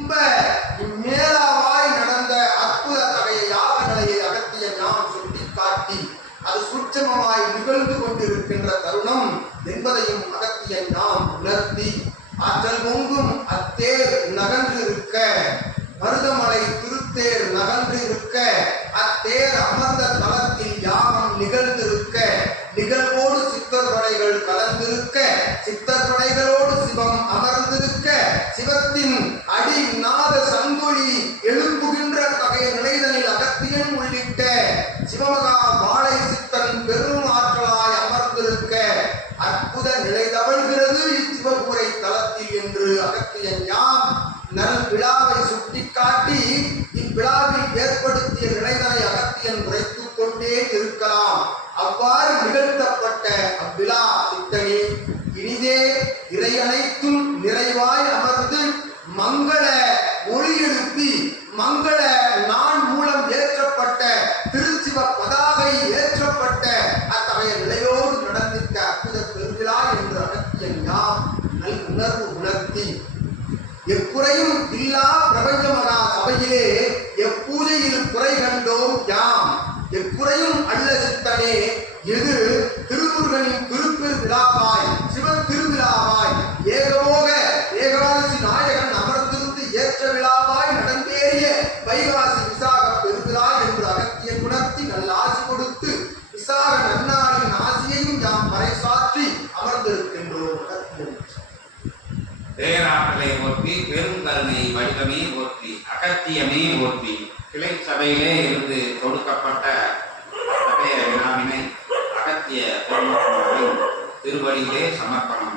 ரொம்ப மேலாவாய் நடந்த அற்புத தகைய யாக நிலையை அகத்திய ஞானம் சுட்டிக்காட்டி அது சூட்சமமாய் நிகழ்ந்து கொண்டிருக்கின்ற தருணம் என்பதையும் அகத்திய நாம் உணர்த்தி ஆற்றல் பொங்கும் அத்தேர் நகன்று இருக்க மருதமலை திருத்தேர் நகன்று இருக்க அத்தேர் அமர்ந்த தளத்தில் யாகம் நிகழ்ந்திருக்க நிகழ்வோடு சித்தர் படைகள் கலந்திருக்க சித்தர் படைகளோடு சிவம் அமர்ந்திருக்க சிவத்தின் சிவமகா வாழை சித்தன் பெரும் ஆற்றலாய் அமர்ந்திருக்க அற்புத நிலை தவழ்கிறது இச்சிவபுரை தலத்தில் என்று அகத்தியன் யாம் நல் விழாவை சுட்டிக்காட்டி இவ்விழாவில் ஏற்படுத்திய நிலைதனை அகத்தியன் உரைத்துக் கொண்டே இருக்கலாம். அவ்வாறு நிகழ்த்தப்பட்ட அவ்விழா சித்தனே இனிதே இறை அனைத்தும் நிறைவாய் அமர்ந்து மங்கள ஒளி எழுப்பி மங்கள உணர்வு உணர்த்தி. எக்குறையும் இல்லா பிரபஞ்சமனா அவையிலே சபையிலே எப்பூஜையில் குறை கண்டோம் யாம். எக்குறையும் அல்ல சித்தனே எது திருமுருகனின் திருப்பெரு விழாவாய் சிவ திருவிழாவாய் ஏகமோக ஏகராசி நாயகன் அமர்ந்திருந்து ஏற்ற விழாவாய் நடந்தேறிய வைகாசி விசாக பெருவிழா என்று அகத்தியன் உணர்த்தி நல்ல ஆசி கொடுத்து விசாக நன்னாளின் ஆசியையும் யாம் பறைசாற்றி அமர்ந்திருக்கின்றோம் பேராற்றலை ஓற்றி பெருங்கருணை வடிவமே ஓற்றி அகத்தியமே ஓற்றி கிளை சபையிலே இருந்து தொடுக்கப்பட்ட அத்தகைய வினாவினை அகத்திய பெருமக்களின் திருவடியிலே சமர்ப்பணம்.